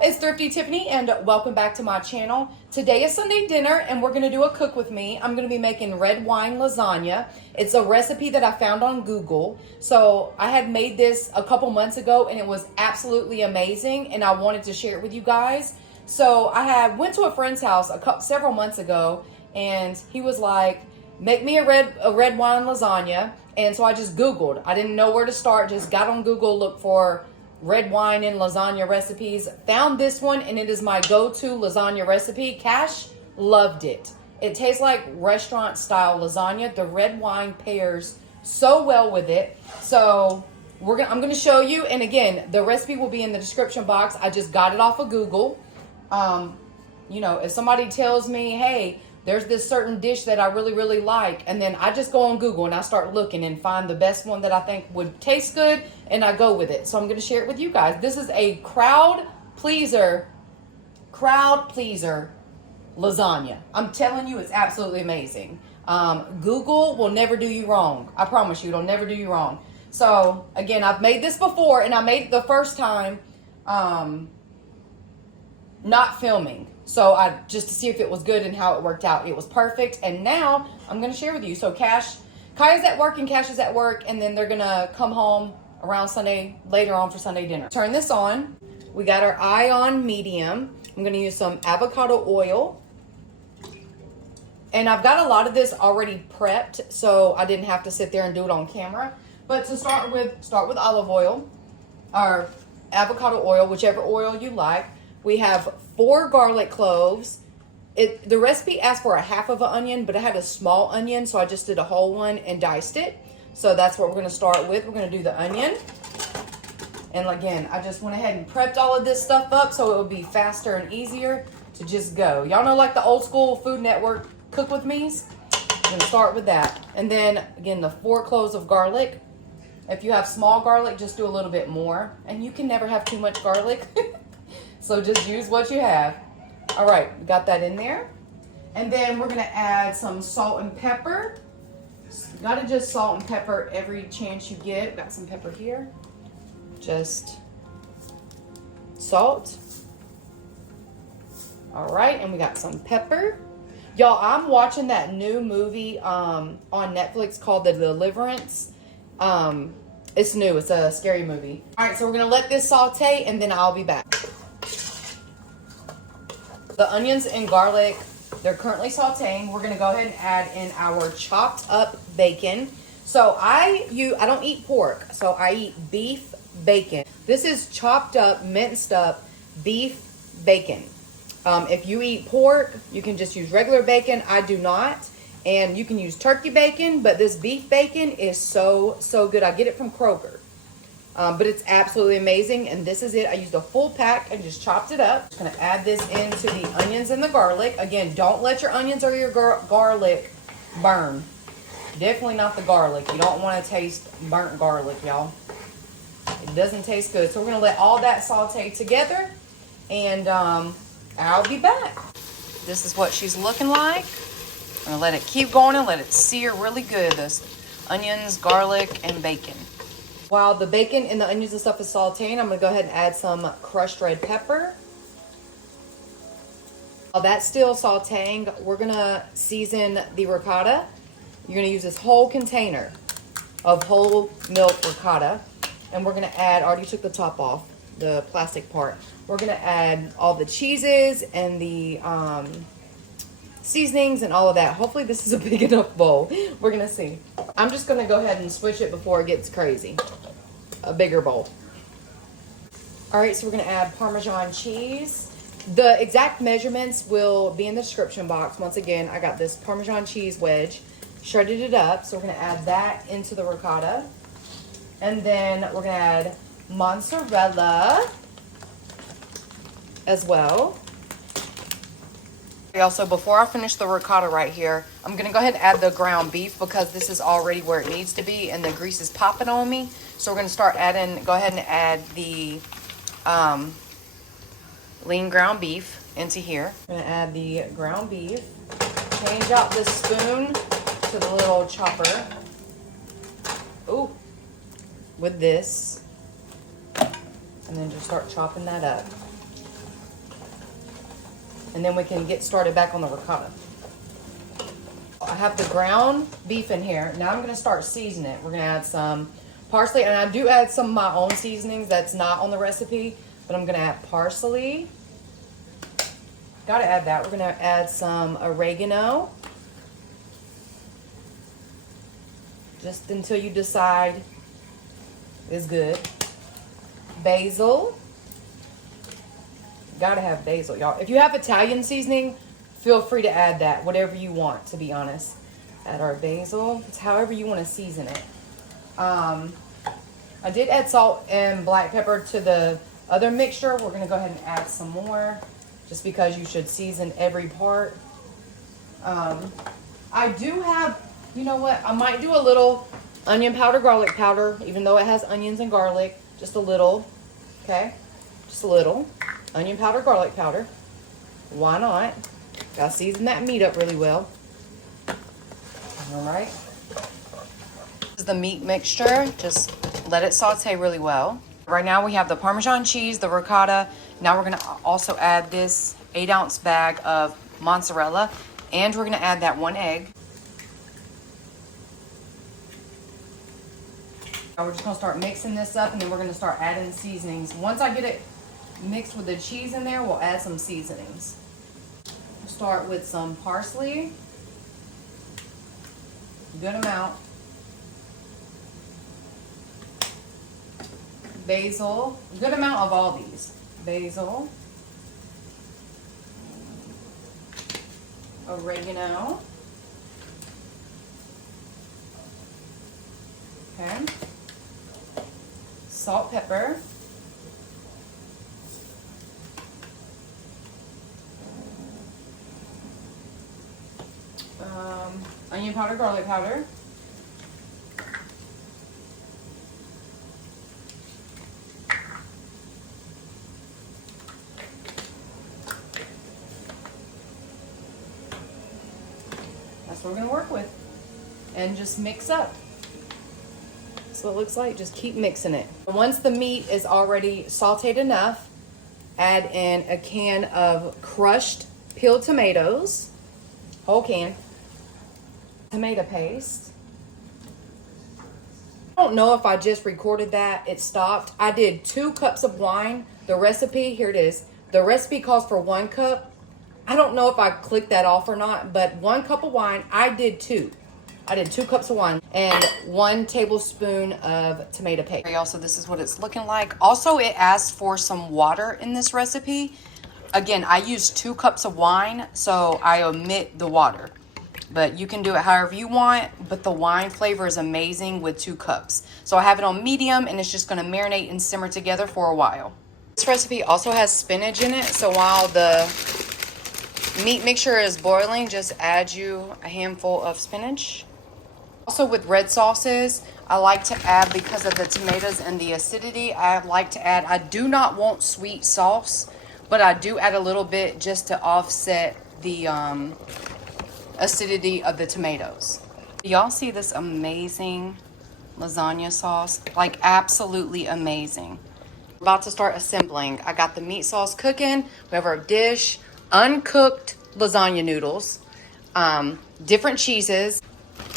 it's Thrifty Tiffany and welcome back to my channel. Today is Sunday dinner and we're going to do a cook with me. I'm going to be making red wine lasagna. It's a recipe that I found on Google. So I had made this a couple months ago and it was absolutely amazing and I wanted to share it with you guys. So I went to a friend's house several months ago and he was like, make me a red wine lasagna. And so I just Googled. I didn't know where to start, just got on Google, looked for red wine and lasagna recipes, found this one, and it is my go-to lasagna recipe. Cash loved it. It tastes like restaurant style lasagna. The red wine pairs so well with it. So I'm gonna show you, and again, the recipe will be in the description box. I just got it off of Google. You know, if somebody tells me, hey, there's this certain dish that I really like, and then I just go on Google and I start looking and find the best one that I think would taste good, and I go with it. So I'm going to share it with you guys. This is a crowd pleaser lasagna. I'm telling you, it's absolutely amazing. Google will never do you wrong. I promise you, it'll never do you wrong. So again, I've made this before, and I made it the first time not filming. So just to see if it was good and how it worked out. It was perfect. And now I'm going to share with you. So Kaya's at work and Cash is at work. And then they're going to come home around later on for Sunday dinner. Turn this on. We got our eye on medium. I'm going to use some avocado oil. And I've got a lot of this already prepped, so I didn't have to sit there and do it on camera. But to start with olive oil or avocado oil, whichever oil you like. We have 4 garlic cloves. The recipe asked for a half of an onion, but I had a small onion, so I just did a whole one and diced it. So that's what we're going to start with. We're going to do the onion. And again, I just went ahead and prepped all of this stuff up so it would be faster and easier to just go. Y'all know, like the old school Food Network cook with me's? I'm going to start with that. And then, again, the 4 cloves of garlic. If you have small garlic, just do a little bit more. And you can never have too much garlic. So just use what you have. All right, we got that in there. And then we're going to add some salt and pepper. You got to just salt and pepper every chance you get. Got some pepper here. Just salt. All right, and we got some pepper. Y'all, I'm watching that new movie on Netflix called The Deliverance. It's new. It's a scary movie. All right, so we're going to let this saute, and then I'll be back. The onions and garlic, they're currently sauteing. We're going to go ahead and add in our chopped up bacon. So I don't eat pork, so I eat beef bacon. This is chopped up, minced up beef bacon. If you eat pork, you can just use regular bacon. I do not. And you can use turkey bacon, but this beef bacon is so good. I get it from Kroger. But it's absolutely amazing, and this is it. I used a full pack and just chopped it up. Just gonna add this into the onions and the garlic. Again, don't let your onions or your garlic burn. Definitely not the garlic. You don't want to taste burnt garlic, y'all. It doesn't taste good. So we're gonna let all that saute together, and I'll be back. This is what she's looking like. I'm gonna let it keep going and let it sear really good. This onions, garlic, and bacon. While the bacon and the onions and stuff is sauteing, I'm going to go ahead and add some crushed red pepper. While that's still sauteing, we're going to season the ricotta. You're going to use this whole container of whole milk ricotta. And we're going to add, I already took the top off, the plastic part. We're going to add all the cheeses and the seasonings and all of that. Hopefully this is a big enough bowl. We're going to see. I'm just going to go ahead and switch it before it gets crazy. A bigger bowl. All right, so we're going to add Parmesan cheese. The exact measurements will be in the description box. Once again, I got this Parmesan cheese wedge, shredded it up. So we're going to add that into the ricotta. And then we're going to add mozzarella as well. Also, before I finish the ricotta right here, I'm going to go ahead and add the ground beef because this is already where it needs to be and the grease is popping on me. So we're going to go ahead and add the lean ground beef into here. I'm going to add the ground beef. Change out the spoon to the little chopper. Ooh, with this. And then just start chopping that up. and then we can get started back on the ricotta. I have the ground beef in here. Now I'm gonna start seasoning it. We're gonna add some parsley, and I do add some of my own seasonings that's not on the recipe, but I'm gonna add parsley. Gotta add that. We're gonna add some oregano. Just until you decide is good. Basil. Gotta have basil, y'all. If you have Italian seasoning, feel free to add that, whatever you want, to be honest. Add our basil. It's however you want to season it. I did add salt and black pepper to the other mixture. We're gonna go ahead and add some more, just because you should season every part. I do have, you know what? I might do a little onion powder, garlic powder, even though it has onions and garlic. Just a little, okay? Just a little. Onion powder, garlic powder. Why not? Gotta season that meat up really well. All right. This is the meat mixture. Just let it saute really well. Right now we have the Parmesan cheese, the ricotta. Now we're gonna also add this 8-ounce bag of mozzarella, and we're gonna add that 1 egg. Now we're just gonna start mixing this up, and then we're gonna start adding seasonings. Once I get it mixed with the cheese in there, we'll add some seasonings. We'll start with some parsley, good amount. Basil, good amount of all these. Basil, oregano, okay, salt, pepper, onion powder, garlic powder, that's what we're going to work with, and just mix up. That's what it looks like. Just keep mixing it. Once the meat is already sauteed enough, add in a can of crushed peeled tomatoes, whole can, tomato paste. I don't know if I just recorded that. It stopped. I did 2 cups of wine. The recipe, here it is. The recipe calls for 1 cup. I don't know if I clicked that off or not, but 1 cup of wine, I did 2. I did 2 cups of wine and 1 tablespoon of tomato paste. Also, this is what it's looking like. Also, it asks for some water in this recipe. Again, I used 2 cups of wine, so I omit the water. But you can do it however you want, but the wine flavor is amazing with 2 cups. So I have it on medium, and it's just gonna marinate and simmer together for a while. This recipe also has spinach in it, so while the meat mixture is boiling, just add you a handful of spinach. Also with red sauces, I like to add, because of the tomatoes and the acidity, I like to add, I do not want sweet sauce, but I do add a little bit just to offset the acidity of the tomatoes. Y'all see this amazing lasagna sauce? Like, absolutely amazing. We're about to start assembling. I got the meat sauce cooking. We have our dish, uncooked lasagna noodles, different cheeses.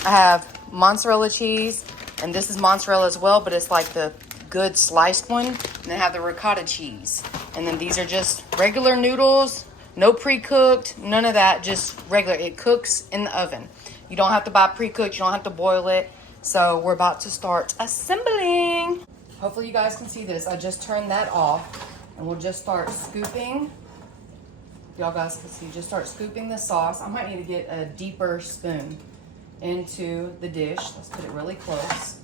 I have mozzarella cheese, and this is mozzarella as well, but it's like the good sliced one. And then I have the ricotta cheese. And then these are just regular noodles, no pre-cooked, none of that, just regular. It cooks in the oven. You don't have to buy pre-cooked, you don't have to boil it. So we're about to start assembling. Hopefully you guys can see this. I just turned that off, and we'll just start scooping. Y'all guys can see, just start scooping the sauce. I might need to get a deeper spoon into the dish. Let's put it really close.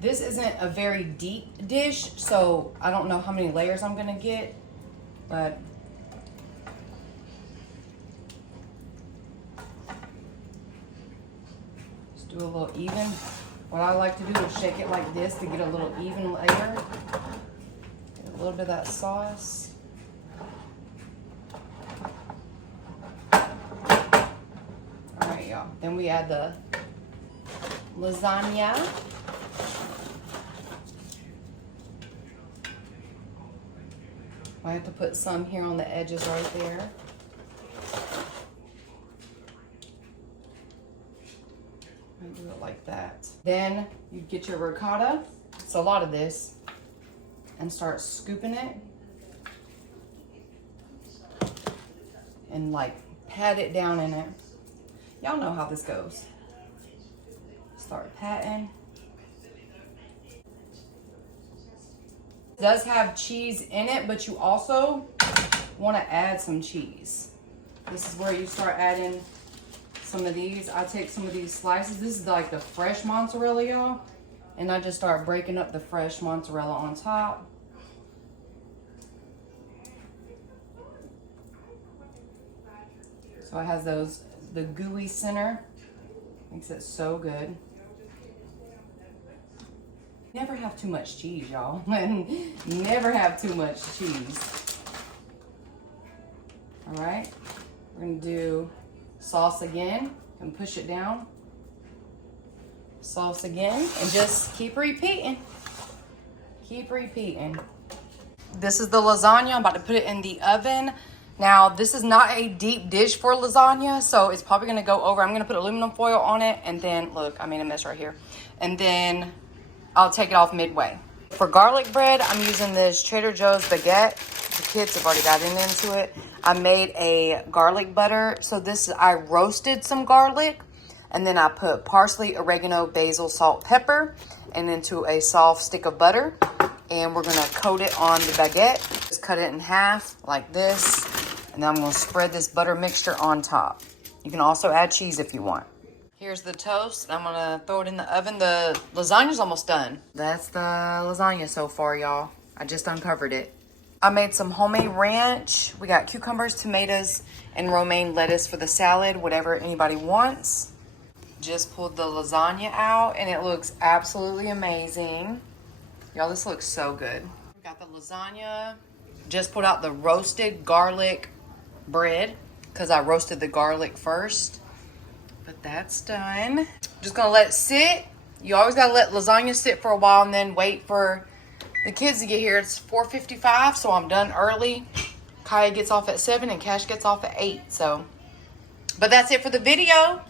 This isn't a very deep dish, so I don't know how many layers I'm gonna get, but just do a little even. What I like to do is shake it like this to get a little even layer. Get a little bit of that sauce. All right, y'all. Then we add the lasagna. I have to put some here on the edges right there. And do it like that. Then you get your ricotta. It's a lot of this. And start scooping it. And like pat it down in it. Y'all know how this goes. Start patting. It does have cheese in it, but you also want to add some cheese. This is where you start adding some of these. I take some of these slices. This is like the fresh mozzarella, y'all. And I just start breaking up the fresh mozzarella on top. So it has the gooey center. Makes it so good. Never have too much cheese, y'all. Never have too much cheese. All right, we're gonna do sauce again and push it down. Sauce again and just keep repeating. Keep repeating. This is the lasagna. I'm about to put it in the oven. Now, this is not a deep dish for lasagna, so it's probably gonna go over. I'm gonna put aluminum foil on it, and then, look, I made a mess right here. And then I'll take it off midway. For garlic bread, I'm using this Trader Joe's baguette. The kids have already gotten into it. I made a garlic butter. So this, I roasted some garlic, and then I put parsley, oregano, basil, salt, pepper, and into a soft stick of butter. And we're gonna coat it on the baguette. Just cut it in half like this. And then I'm gonna spread this butter mixture on top. You can also add cheese if you want. Here's the toast. I'm gonna throw it in the oven. The lasagna's almost done. That's the lasagna so far, y'all. I just uncovered it. I made some homemade ranch. We got cucumbers, tomatoes, and romaine lettuce for the salad, whatever anybody wants. Just pulled the lasagna out, and it looks absolutely amazing. Y'all, this looks so good. We got the lasagna. Just pulled out the roasted garlic bread because I roasted the garlic first. But that's done. Just gonna let it sit. You always gotta let lasagna sit for a while and then wait for the kids to get here. It's 4:55, so I'm done early. Kaya gets off at 7 and Cash gets off at 8. So, but that's it for the video.